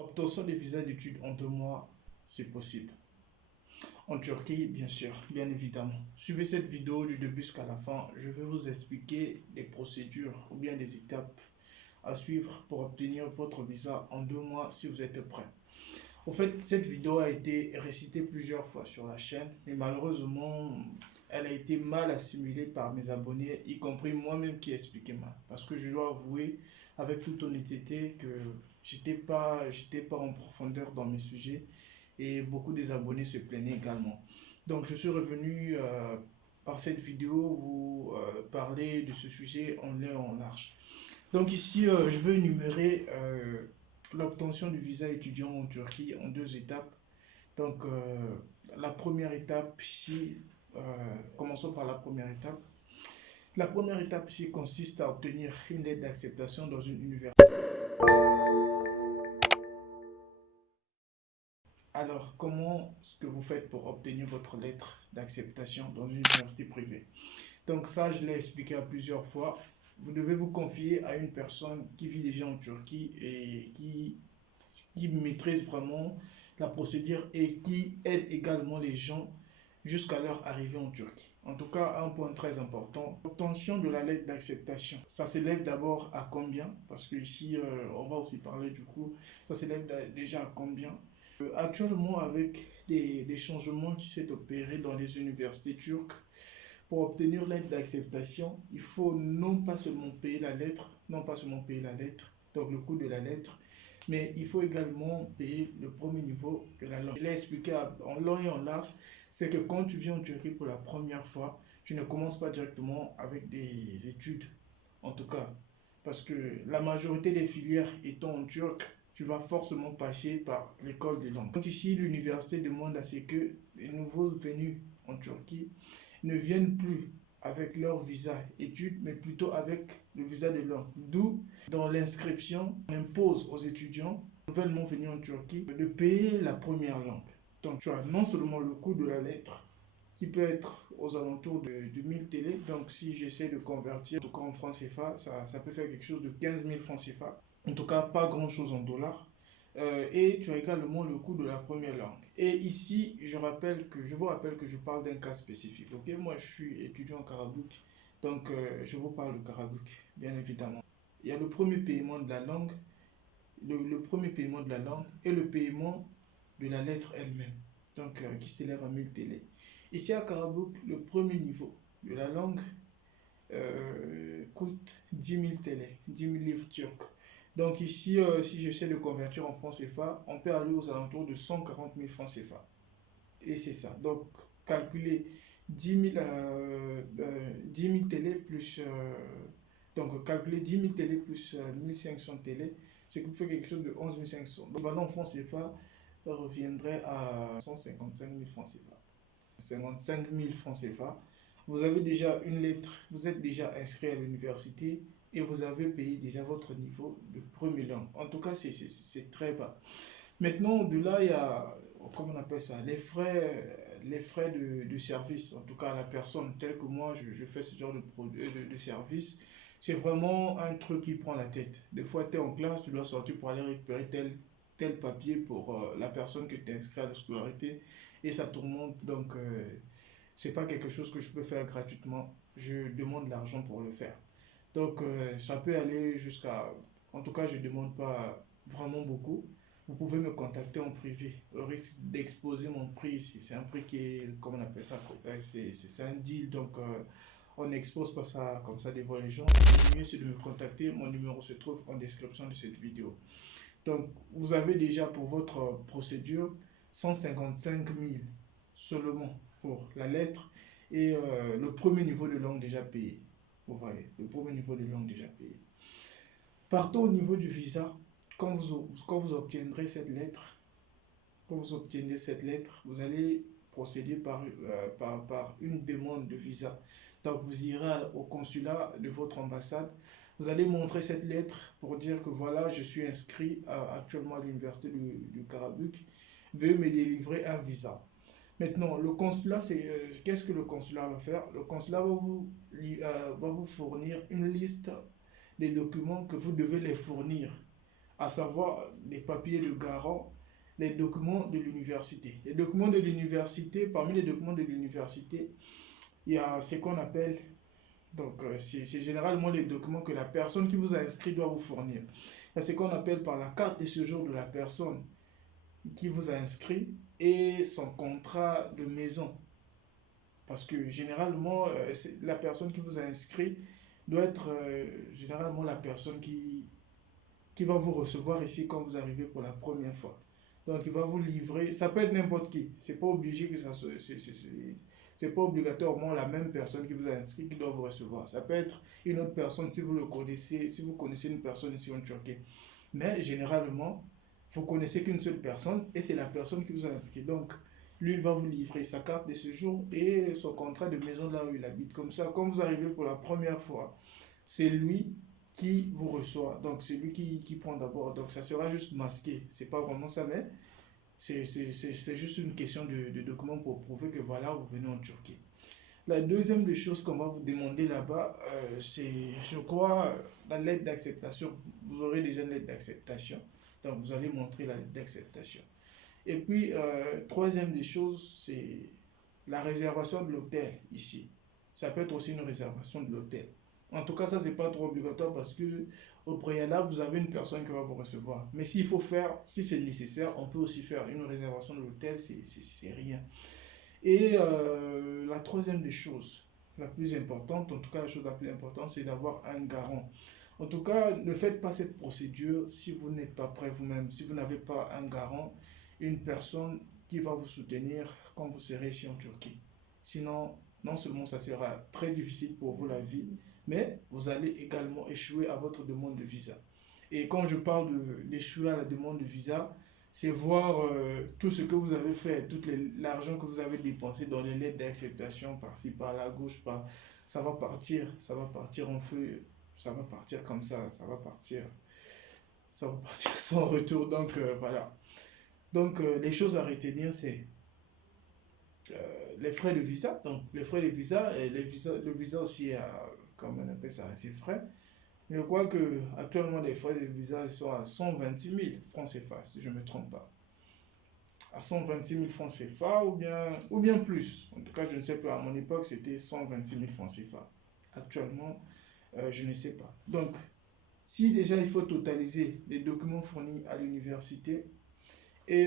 Obtention des visas d'études en 2 mois, c'est possible. En Turquie, bien sûr, bien évidemment. Suivez cette vidéo du début jusqu'à la fin. Je vais vous expliquer les procédures ou bien des étapes à suivre pour obtenir votre visa en 2 mois si vous êtes prêt. En fait, cette vidéo a été récitée plusieurs fois sur la chaîne, mais malheureusement, elle a été mal assimilée par mes abonnés, y compris moi-même qui expliquais mal. Parce que je dois avouer, avec toute honnêteté, que j'étais pas en profondeur dans mes sujets et beaucoup des abonnés se plaignaient également. Donc, je suis revenu par cette vidéo vous parler de ce sujet en long et en large. Donc ici, je veux énumérer l'obtention du visa étudiant en Turquie en 2 étapes. Donc, la première étape ici, commençons par la première étape. La première étape ici consiste à obtenir une lettre d'acceptation dans une université. Alors, comment est-ce que vous faites pour obtenir votre lettre d'acceptation dans une université privée? Donc ça, je l'ai expliqué à plusieurs fois. Vous devez vous confier à une personne qui vit déjà en Turquie et qui maîtrise vraiment la procédure et qui aide également les gens jusqu'à leur arrivée en Turquie. En tout cas, un point très important, l'obtention de la lettre d'acceptation. Ça s'élève d'abord à combien? Parce que ici, on va aussi parler du coup, ça s'élève déjà à combien? Actuellement, avec des changements qui s'est opérés dans les universités turques, pour obtenir l'aide d'acceptation, il faut non pas seulement payer la lettre, donc le coût de la lettre, mais il faut également payer le premier niveau de la langue. Je l'ai expliqué en long et en large, c'est que quand tu viens en Turquie pour la première fois, tu ne commences pas directement avec des études, en tout cas, parce que la majorité des filières étant en turc, tu vas forcément passer par l'école des langues. Donc ici, l'université demande à ce que les nouveaux venus en Turquie ne viennent plus avec leur visa études, mais plutôt avec le visa de langue. D'où, dans l'inscription, on impose aux étudiants nouvellement venus en Turquie de payer la première langue. Donc, tu as non seulement le coût de la lettre, qui peut être aux alentours de 1000 télé. Donc, si j'essaie de convertir, en tout cas en francs CFA, ça peut faire quelque chose de 15 000 francs CFA. En tout cas, pas grand-chose en dollars. Et tu as également le coût de la première langue. Et ici, je vous rappelle que je parle d'un cas spécifique. Ok, moi, je suis étudiant en Karabük, donc je vous parle de Karabük, bien évidemment. Il y a le premier paiement de la langue, le premier paiement de la langue et le paiement de la lettre elle-même, donc qui s'élève à 1000 télé. Ici à Karabük, le premier niveau de la langue coûte 10 000 télé, 10 000 livres turcs. Donc ici, si j'essaie de convertir en francs CFA, on peut aller aux alentours de 140 000 francs CFA. Et c'est ça. Donc, calculer 10 000 télé plus... donc, calculer 10 000 télé plus 1500 télé, c'est qu'il fait quelque chose de 11 500. Donc, en francs CFA, ça reviendrait à 155 000 francs CFA. 55 000 francs CFA. Vous avez déjà une lettre, vous êtes déjà inscrit à l'université et vous avez payé déjà votre niveau de première langue. En tout cas, c'est très bas. Maintenant, au-delà, il y a, comment on appelle ça, les frais de service. En tout cas, la personne telle que moi, je fais ce genre de service. C'est vraiment un truc qui prend la tête. Des fois, tu es en classe, tu dois sortir pour aller récupérer tel papier pour la personne que tu inscrit à la scolarité et ça tourmente. Donc, c'est pas quelque chose que je peux faire gratuitement. Je demande l'argent pour le faire. Donc, ça peut aller jusqu'à... En tout cas, je ne demande pas vraiment beaucoup. Vous pouvez me contacter en privé, au risque d'exposer mon prix ici. C'est un prix qui est, comment on appelle ça, c'est un deal, donc on n'expose pas ça comme ça devant les gens. Le mieux, c'est de me contacter. Mon numéro se trouve en description de cette vidéo. Donc, vous avez déjà pour votre procédure 155 000 seulement pour la lettre et le premier niveau de langue déjà payé. Vous voyez, le premier niveau de langue déjà payé. Partons au niveau du visa. Quand vous obtiendrez cette lettre, vous allez procéder par une demande de visa. Donc, vous irez au consulat de votre ambassade. Vous allez montrer cette lettre pour dire que voilà, je suis inscrit actuellement à l'université du Karabük. Veuillez me délivrer un visa. Maintenant, le consulat, qu'est-ce que le consulat va faire? Le consulat va vous fournir une liste des documents que vous devez les fournir à savoir les papiers de garant, les documents de l'université. Les documents de l'université, parmi les documents de l'université, il y a ce qu'on appelle, donc c'est généralement les documents que la personne qui vous a inscrit doit vous fournir. Il y a ce qu'on appelle par la carte de séjour de la personne qui vous a inscrit et son contrat de maison. Parce que généralement, la personne qui vous a inscrit doit être généralement la personne qui va vous recevoir ici quand vous arrivez pour la première fois. Donc, il va vous livrer. Ça peut être n'importe qui. C'est pas obligé que ça soit. C'est pas obligatoirement la même personne qui vous a inscrit qui doit vous recevoir. Ça peut être une autre personne si vous le connaissez, si vous connaissez une personne ici en Turquie. Mais généralement, vous connaissez qu'une seule personne et c'est la personne qui vous a inscrit. Donc, lui, il va vous livrer sa carte de séjour et son contrat de maison là où il habite. Comme ça, quand vous arrivez pour la première fois, c'est lui qui vous reçoit. Donc, c'est lui qui prend d'abord. Donc, ça sera juste masqué. C'est pas vraiment ça, mais c'est juste une question de document pour prouver que voilà, vous venez en Turquie. La deuxième des choses qu'on va vous demander là-bas, c'est, je crois, la lettre d'acceptation. Vous aurez déjà une lettre d'acceptation. Donc, vous allez montrer la lettre d'acceptation. Et puis, troisième des choses, c'est la réservation de l'hôtel ici. Ça peut être aussi une réservation de l'hôtel. En tout cas, ça, c'est pas trop obligatoire parce que au préalable, vous avez une personne qui va vous recevoir. Mais s'il faut faire, si c'est nécessaire, on peut aussi faire une réservation de l'hôtel, c'est rien. Et la troisième des choses, la plus importante, en tout cas la chose la plus importante, c'est d'avoir un garant. En tout cas, ne faites pas cette procédure si vous n'êtes pas prêt vous-même, si vous n'avez pas un garant, une personne qui va vous soutenir quand vous serez ici en Turquie. Sinon, non seulement ça sera très difficile pour vous la vie, mais vous allez également échouer à votre demande de visa. Et quand je parle d'échouer à la demande de visa, c'est voir tout ce que vous avez fait, tout l'argent que vous avez dépensé dans les lettres d'acceptation, par-ci, par-là, à gauche, ça va partir en feu, ça va partir comme ça va partir sans retour. Donc voilà. Donc les choses à retenir, c'est les frais de visa. Donc les frais de visa, et le visa aussi, comme on appelle ça, c'est frais. Je crois que actuellement les frais de visa sont à 126 000 francs CFA, si je ne me trompe pas. À 126 000 francs CFA ou bien plus. En tout cas, je ne sais pas. À mon époque, c'était 126 000 francs CFA. Actuellement, je ne sais pas. Donc, si déjà il faut totaliser les documents fournis à l'université et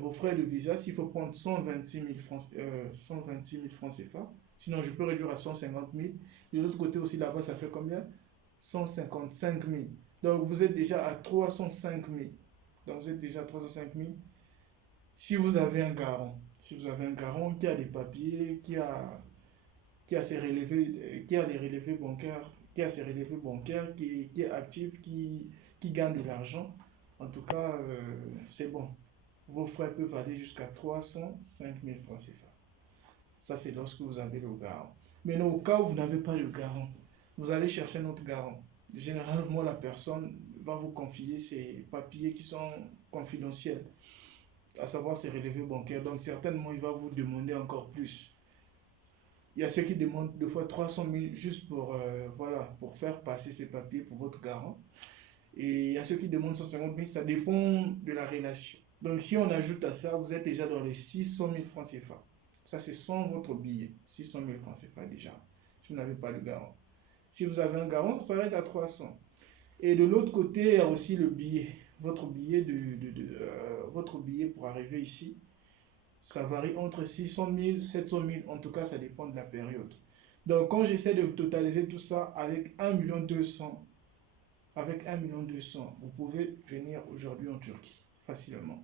vos frais de visa, s'il faut prendre 126 000 francs CFA, sinon je peux réduire à 150 000. De l'autre côté aussi, là-bas, ça fait combien? 155 000. Donc, vous êtes déjà à 305 000. Donc, vous êtes déjà à 305 000. Si vous avez un garant, qui a des papiers, qui a ses relevés, qui a des relevés bancaires, qui est actif, qui gagne de l'argent, en tout cas, c'est bon. Vos frais peuvent aller jusqu'à 305 000 francs CFA. Ça, c'est lorsque vous avez le garant. Mais au cas où vous n'avez pas le garant, vous allez chercher un autre garant. Généralement, la personne va vous confier ses papiers qui sont confidentiels, à savoir ses relevés bancaires. Donc, certainement, il va vous demander encore plus. Il y a ceux qui demandent deux fois 300 000 juste pour faire passer ces papiers pour votre garant. Et il y a ceux qui demandent 150 000, ça dépend de la relation. Donc, si on ajoute à ça, vous êtes déjà dans les 600 000 francs CFA. Ça, c'est sans votre billet. 600 000 francs CFA déjà, si vous n'avez pas le garant. Si vous avez un garant, ça s'arrête à 300. Et de l'autre côté, il y a aussi le billet. Votre billet pour arriver ici, ça varie entre 600 000 et 700 000. En tout cas, ça dépend de la période. Donc, quand j'essaie de totaliser tout ça avec 1,2 million, vous pouvez venir aujourd'hui en Turquie facilement.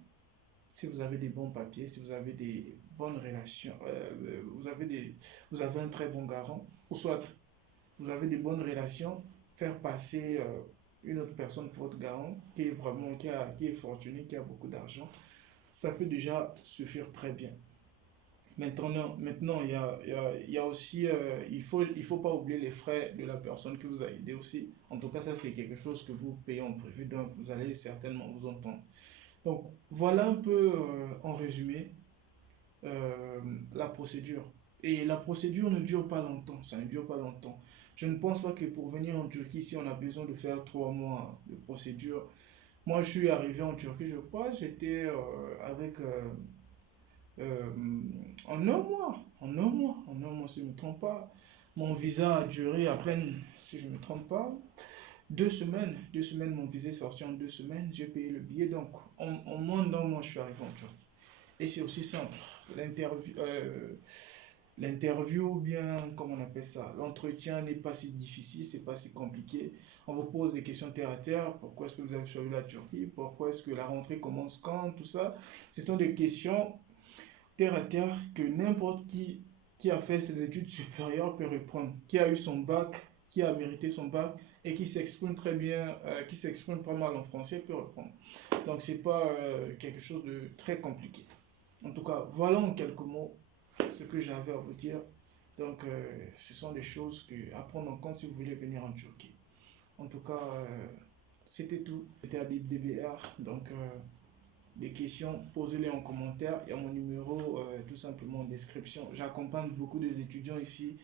Si vous avez des bons papiers, si vous avez des bonnes relations, vous avez un très bon garant, ou soit vous avez des bonnes relations, faire passer une autre personne pour votre garant qui est vraiment qui est fortuné, qui a beaucoup d'argent, ça peut déjà suffire très bien. Maintenant il y a aussi, il faut pas oublier les frais de la personne qui vous a aidé aussi. En tout cas, ça c'est quelque chose que vous payez en privé, donc vous allez certainement vous entendre. Donc voilà un peu en résumé la procédure. Et la procédure ne dure pas longtemps, ça ne dure pas longtemps. Je ne pense pas que pour venir en Turquie, si on a besoin de faire 3 mois de procédure, Moi, je suis arrivé en Turquie, je crois, j'étais euh, en un mois, si je ne me trompe pas. Mon visa a duré à peine, si je ne me trompe pas, 2 semaines. 2 semaines, mon visa est sorti en 2 semaines. J'ai payé le billet, donc en moins d'un mois, je suis arrivé en Turquie. Et c'est aussi simple. L'interview, l'interview, ou bien, comment on appelle ça, l'entretien n'est pas si difficile, c'est pas si compliqué. On vous pose des questions terre à terre. Pourquoi est-ce que vous avez choisi la Turquie? Pourquoi est-ce que la rentrée commence quand? Tout ça. Ce sont des questions terre à terre que n'importe qui a fait ses études supérieures peut répondre. Qui a eu son bac, qui a mérité son bac et qui s'exprime très bien, qui s'exprime pas mal en français peut répondre. Donc, c'est pas quelque chose de très compliqué. En tout cas, voilà en quelques mots ce que j'avais à vous dire. Donc, ce sont des choses à prendre en compte si vous voulez venir en Turquie. En tout cas, c'était tout. C'était Habib DBR. Donc, des questions, posez-les en commentaire. Il y a mon numéro tout simplement en description. J'accompagne beaucoup des étudiants ici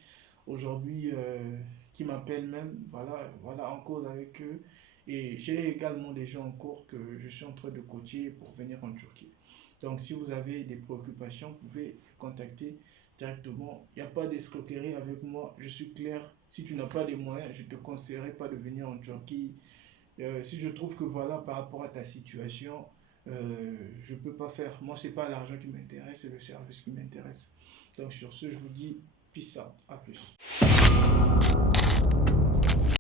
aujourd'hui qui m'appellent même. Voilà, voilà, en cause avec eux. Et j'ai également des gens en cours que je suis en train de coacher pour venir en Turquie. Donc, si vous avez des préoccupations, vous pouvez me contacter directement. Il n'y a pas d'escroquerie avec moi. Je suis clair. Si tu n'as pas les moyens, je ne te conseillerais pas de venir en Turquie. Si je trouve que voilà, par rapport à ta situation, je ne peux pas faire. Moi, ce n'est pas l'argent qui m'intéresse, c'est le service qui m'intéresse. Donc, sur ce, je vous dis peace out. À plus.